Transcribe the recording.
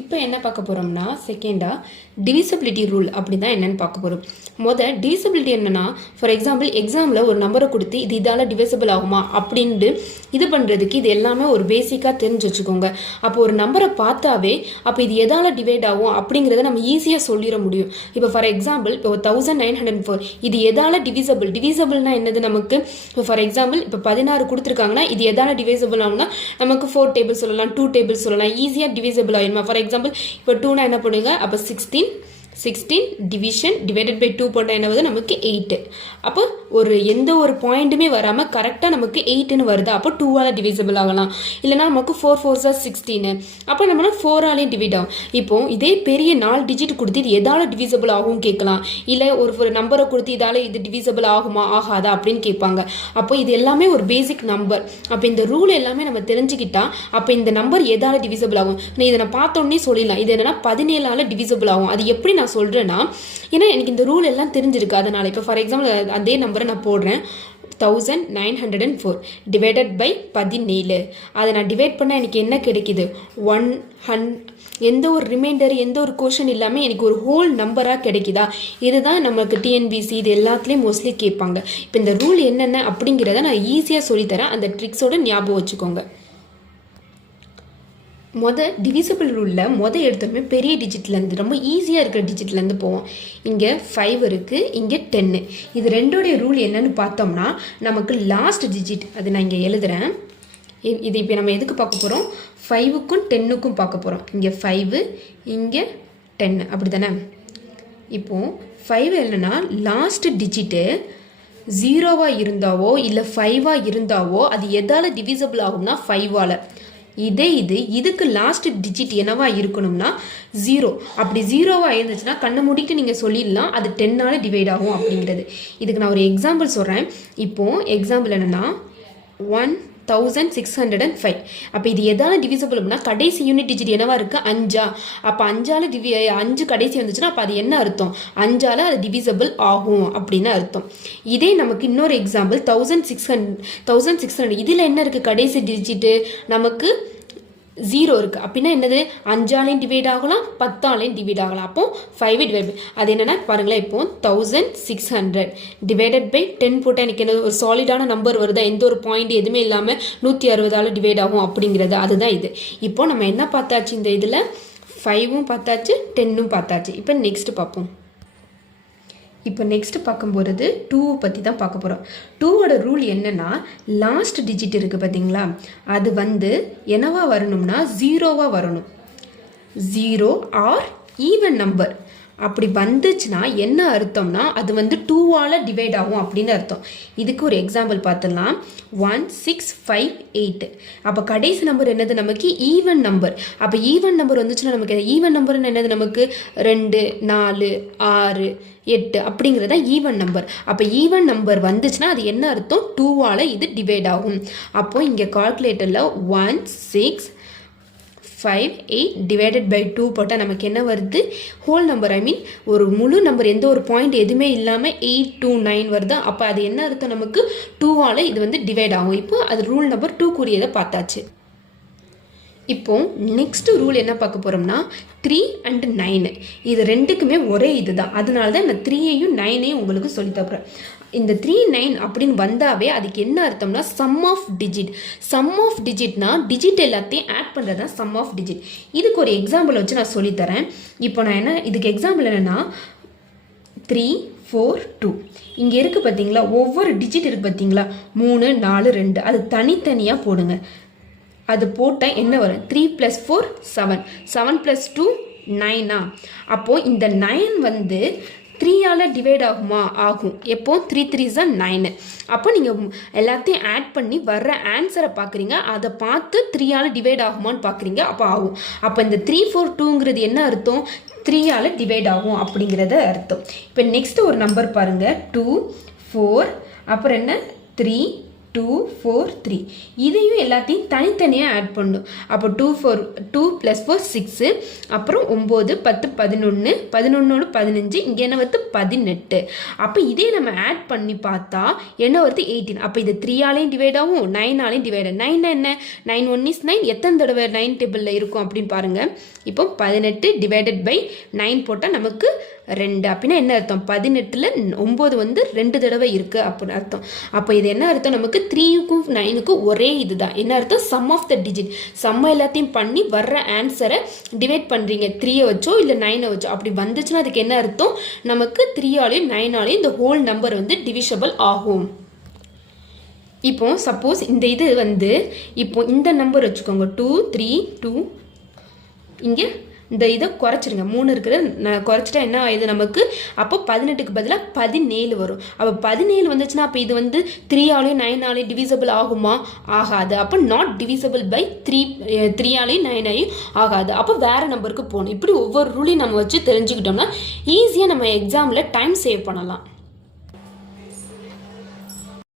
இப்போ என்ன பார்க்க போகிறோம்னா செகண்டாக டிவிசபிலிட்டி ரூல் அப்படி தான் என்னென்னு பார்க்க போகிறோம். டிவிசபிலிட்டி என்னென்னா, ஃபார் எக்ஸாமில் ஒரு நம்பரை கொடுத்து இது இதால் டிவிசபிள் ஆகுமா அப்படின்ட்டு இது பண்ணுறதுக்கு இது எல்லாமே ஒரு பேசிக்காக தெரிஞ்சு வச்சுக்கோங்க. அப்போ ஒரு நம்பரை பார்த்தாவே அப்போ இது எதால் டிவைட் ஆகும் அப்படிங்கிறத நம்ம ஈஸியாக சொல்லிட முடியும். இப்போ ஃபார் எக்ஸாம்பிள் இப்போ 1904 இது எதால் டிவிசபிள்னா என்னது நமக்கு. இப்போ ஃபார் எக்ஸாம்பிள் இப்போ 16 கொடுத்துருக்காங்கன்னா இது எதால் டிவிசபிள் ஆகும்னா நமக்கு 4 டேபிள் சொல்லலாம், 2 டேபிள் சொல்லலாம், ஈஸியாக டிவிசபிள் ஆகிடுமா. ஃபார் எக்ஸாம்பிள் இப்போ 2னா என்ன பண்ணுங்க, அப்போ 16 டிவிஷன் டிவைடட் பை 2 போட்டால் என்ன வருது நமக்கு 8. அப்போ எந்த ஒரு பாயிண்ட்டுமே வராமல் கரெக்டாக நமக்கு 8ன்னு வருது. அப்போ 2ஆல் டிவிசபிள் ஆகலாம். இல்லைனா நமக்கு 4 4s 16 அப்போ நம்ம 4ஆலே டிவைட் ஆகும். இப்போ இதே பெரிய 4 டிஜிட் கொடுத்து இது எதால் டிவிசபிள் ஆகும் கேட்கலாம். இல்லை ஒரு நம்பரை கொடுத்து இதால் இது டிவிசபிள் ஆகுமா ஆகாதா அப்படின்னு கேட்பாங்க. அப்போ இது எல்லாமே ஒரு பேசிக் நம்பர். அப்போ இந்த ரூல் எல்லாமே நம்ம தெரிஞ்சுக்கிட்டா அப்போ இந்த நம்பர் எதால் டிவிசபிள் ஆகும் இதை நான் பார்த்தோன்னே சொல்லிடலாம். இது என்னன்னா 17ஆல் டிவிசபிள் ஆகும். அது எப்படி நான் சொல்கிறேன்னா, ஏன்னா எனக்கு இந்த ரூல் எல்லாம் தெரிஞ்சிருக்கு. அதனால் இப்போ ஃபார் எக்ஸாம்பிள் அதே நம்பரை நான் போடுறேன், 1904 டிவைடட் பை 17. அதை நான் டிவைட் பண்ணால் எனக்கு என்ன கிடைக்குது, 100. எந்த ஒரு ரிமைண்டர் எந்த ஒரு கொஷன் இல்லாமல் எனக்கு ஒரு ஹோல் நம்பராக கிடைக்குதா. இதுதான் நமக்கு டிஎன்பிசி இது எல்லாத்துலேயும் மோஸ்ட்லி கேட்பாங்க. இப்போ இந்த ரூல் என்னென்ன அப்படிங்கிறத நான் ஈஸியாக சொல்லித்தரேன். அந்த ட்ரிக்ஸோட ஞாபகம் வச்சுக்கோங்க. டிவிசிபிள் ரூலில் எடுத்தோமே பெரிய டிஜிட்லேருந்து ரொம்ப ஈஸியாக இருக்கிற டிஜிட்லேருந்து போவோம். இங்கே 5 இருக்குது, இங்கே 10. இது ரெண்டோடைய ரூல் என்னன்னு பார்த்தோம்னா நமக்கு லாஸ்ட் டிஜிட் அது நான் இங்கே எழுதுகிறேன். இது இப்போ நம்ம எதுக்கு பார்க்க போகிறோம், 5க்கும் 10க்கும் பார்க்க போகிறோம். இங்கே 5 இங்கே 10 அப்படி தானே. இப்போது 5 என்னன்னா லாஸ்ட் டிஜிட்டு 0வா இருந்தாவோ இல்லை 5ஆ இருந்தாவோ அது எதால் டிவிசபிள் ஆகும்னா 5ஆல். இதுக்கு லாஸ்ட் டிஜிட் என்னவா இருக்கணும்னா 0. அப்படி 0வா இருந்துச்சுன்னா கண்ணை மூடிட்டு நீங்கள் சொல்லிடலாம் அது 10ஆல் டிவைட் ஆகும் அப்படிங்கிறது. இதுக்கு நான் ஒரு எக்ஸாம்பிள் சொல்கிறேன். இப்போது எக்ஸாம்பிள் என்னென்னா 1605. அப்போ இது எதால் டிவிசபிள் அப்படின்னா கடைசி யூனிட் டிஜிட் என்னவா இருக்குது, 5. அப்போ 5 கடைசி வந்துச்சுன்னா அப்போ அது என்ன அர்த்தம், 5ஆல் அது டிவிசபிள் ஆகும் அப்படின்னு அர்த்தம். இதே நமக்கு இன்னொரு எக்ஸாம்பிள் 1600. இதில் என்ன இருக்குது, கடைசி டிஜிட்டு நமக்கு 0 இருக்குது. அப்படின்னா என்னது, 5ஆலையும் டிவைட் ஆகலாம், 10ஆலையும் டிவைட் ஆகலாம். அப்போ 5 டிவைட் பை அது என்னென்னா பாருங்களேன். இப்போ 1600 டிவைடட் பை 10 போட்டால் எனக்கு என்ன ஒரு சாலிடான நம்பர் வருதா, எந்த ஒரு பாயிண்ட் எதுவுமே இல்லாமல் 160ஆல் டிவைட் ஆகும் அப்படிங்கிறது. அதுதான் இது. இப்போ நம்ம என்ன பார்த்தாச்சு, இந்த இதில் 5ம் பார்த்தாச்சு, 10ம் பார்த்தாச்சு. இப்போ நெக்ஸ்ட் பார்ப்போம். இப்போ நெக்ஸ்ட் பார்க்கும்போது 2 பற்றி தான் பார்க்க போகிறோம். 2ஓட ரூல் என்னென்னா லாஸ்ட் டிஜிட் இருக்குது பார்த்தீங்களா, அது என்னவா வரணும்னா 0வா வரணும். 0 ஆர் ஈவன் நம்பர். அப்படி வந்துச்சுன்னா என்ன அர்த்தம்னா அது 2ஆல் டிவைட் ஆகும் அப்படின்னு அர்த்தம். இதுக்கு ஒரு எக்ஸாம்பிள் பார்த்துடலாம். 1658. அப்போ கடைசி நம்பர் என்னது நமக்கு ஈவன் நம்பர். அப்போ ஈவன் நம்பர் வந்துச்சுன்னா நமக்கு ஈவன் நம்பர்னு என்னது நமக்கு 2 4 6 8 அப்படிங்கிறத ஈவன் நம்பர். அப்போ ஈவன் நம்பர் வந்துச்சுன்னா அது என்ன அர்த்தம், 2ஆல் இது டிவைட் ஆகும். அப்போ இங்கே கால்குலேட்டரில் 1658 டிவைடட் பை 2 போட்டால் நமக்கு என்ன வருது, ஹோல் நம்பர். ஒரு முழு நம்பர் எந்த ஒரு பாயிண்ட் எதுவுமே இல்லாமல் 829 வருது. அப்போ அது என்ன அர்த்தம், நமக்கு 2ஆல் இது டிவைட் ஆகும். இப்போ அது ரூல் நம்பர் 2 கூறியதை பார்த்தாச்சு. இப்போ நெக்ஸ்ட் ரூல் என்ன பார்க்க போகிறோம்னா 3 and 9. இது ரெண்டுக்குமே ஒரே இதுதான். அதனால தான் இந்த 3ஐயும் 9ஐயும் உங்களுக்கு சொல்லி தப்புறேன். இந்த 3 9 அப்படின்னு வந்தாவே அதுக்கு என்ன அர்த்தம்னா sum of digit. Sum of டிஜிட்னா டிஜிட் எல்லாத்தையும் ஆட் பண்ணுறது தான் சம் ஆஃப் டிஜிட். இதுக்கு ஒரு எக்ஸாம்பிள் வச்சு நான் சொல்லித்தரேன். இப்போ நான் இதுக்கு எக்ஸாம்பிள் என்னென்னா 3 4 2. இங்கே இருக்குது பார்த்தீங்களா, ஒவ்வொரு டிஜிட் இருக்குது பார்த்தீங்களா, 3 4 2. அது தனித்தனியாக போடுங்க. அது போட்டால் என்ன வரும், 3 + 4 7, 7 + 2 9. அப்போது இந்த 9 3ஆல் டிவைட் ஆகுமா, ஆகும். எப்போ 3 3s 9. அப்போ நீங்கள் எல்லாத்தையும் ஆட் பண்ணி வர்ற ஆன்சரை பார்க்குறீங்க, அதை பார்த்து 3ஆல் டிவைட் ஆகுமான்னு பார்க்குறீங்க, அப்போ ஆகும். அப்போ இந்த 3 4 2ங்கிறது என்ன அர்த்தம், 3ஆல் டிவைட் ஆகும் அப்படிங்கிறத அர்த்தம். இப்போ நெக்ஸ்ட் ஒரு நம்பர் பாருங்கள், 2 4 அப்புறம் என்ன 3 2 4 3 இதையும் எல்லாத்தையும் தனித்தனியாக ஆட் பண்ணும். அப்போ 2 + 4 6, அப்புறம் 9 10 11 11 15, இங்கே என்ன வருது 18. அப்போ இதே நம்ம ஆட் பண்ணி பார்த்தா என்ன வருது 18. அப்போ இது 3ஆலையும் டிவைட் ஆகும், 9ஆலையும் டிவைட் ஆகும். 9 என்ன 9 1 is 9, எத்தனை தடவை 9 டேபிளில் இருக்கும் அப்படின்னு பாருங்கள். இப்போ 18 ÷ 9 போட்டால் நமக்கு 2. அப்படின்னா என்ன அர்த்தம், 18ல் 9 வந்து 2 தடவை இருக்குது அப்படின்னு அர்த்தம். அப்போ இது என்ன அர்த்தம், நமக்கு 3க்கும் 9க்கும் ஒரே இதுதான். என்ன அர்த்தம், sum of the digit. Sum எல்லாத்தையும் பண்ணி வர்ற ஆன்சரை டிவைட் பண்ணுறீங்க 3ஐ வச்சோ இல்லை 9ஐ வச்சோ. அப்படி வந்துச்சுன்னா அதுக்கு என்ன அர்த்தம், நமக்கு 3ஆலையும் 9ஆலையும் இந்த ஹோல் நம்பர் வந்து டிவிஷபிள் ஆகும். இப்போ சப்போஸ் இந்த இது வந்து இப்போ இந்த நம்பர் வச்சுக்கோங்க 2 3 2, இங்கே இந்த இதை குறைச்சிருங்க, 3 இருக்கிற குறைச்சிட்டா என்ன ஆகுது நமக்கு, அப்போ 18க்கு பதிலாக 17 வரும். அப்போ 17 வந்துச்சுன்னா அப்போ இது வந்து 3ஆலையும் 9ஆலையும் டிவிசபிள் ஆகுமா, ஆகாது. அப்போ நாட் டிவிசபிள் பை 3ஆலையும் 9ஆலையும் ஆகாது. அப்போ வேறு நம்பருக்கு போகணும். இப்படி ஒவ்வொரு ரூலையும் நம்ம வச்சு தெரிஞ்சுக்கிட்டோம்னா ஈஸியாக நம்ம எக்ஸாமில் டைம் சேவ் பண்ணலாம்.